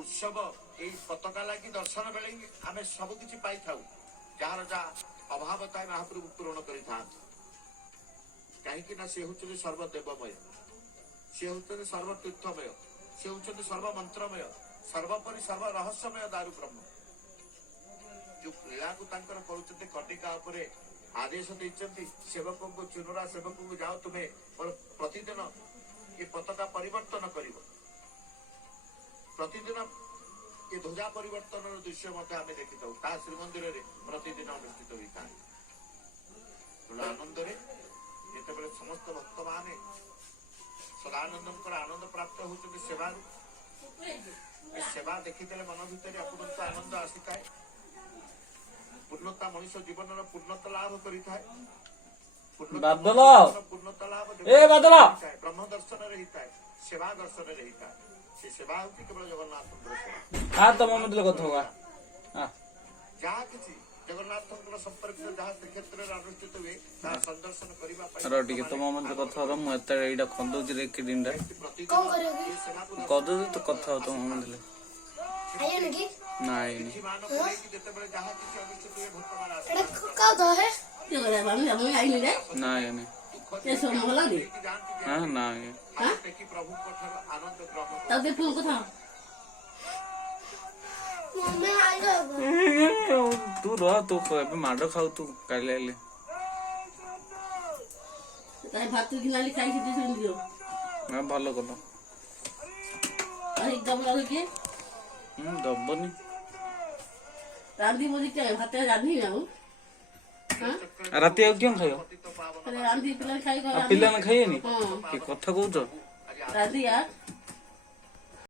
उत्सव यही पताका लगी दर्शन बेले आम सबकि पाई था जार जहाँ अभाव था महाप्रभु पूरण कर कहीं सी हूँ सर्वदेवमय सी हूँ सर्वतीर्थमय सी हूँ सर्वमंत्रमय सर्वपरि सर्व रहस्यमय दारु ब्रह्म जो लीला को करुँच कटिका आदेश देते सेवक को चुनुरा सेवक को जाओ तुम्हें प्रतिदिन ये पताका परिवर्तन कर प्रतिदिन ये ध्वजा परिवर्तन दृश्य आम देखी था श्रीमंदिर में प्रतिदिन अनुष्ठित होता है आनंद जिते समस्त भक्त माने सदानंद आनंद प्राप्त होती सेवा सेवा देखीदे मन भितर आपको आनंद आसी था पूर्णता मनुष्य जीवन पूर्णता लाभ करता है पूर्णता लाभ ब्रह्म दर्शन रहता है सेवा दर्शन रहता है सेवा होती केवल जगन्नाथ जहाँ किसी जगन्नाथ संपर्क जहाँ श्रीक्षेत्र अनुष्ठित हुए संदर्शन करने तुम मत कथा मुझे खंदे रेकर्डिंग कदे तो कथा तुम मत नाई तू रह तू माड़ खाऊ तू काले भात गिनाली खाई भल कल दबनी रांधी बोली क्या भात रांधी ना राति क्यों खाइयो रांधी पिला खाई पिला खाइए नी हां कथा कहूच रांधी यार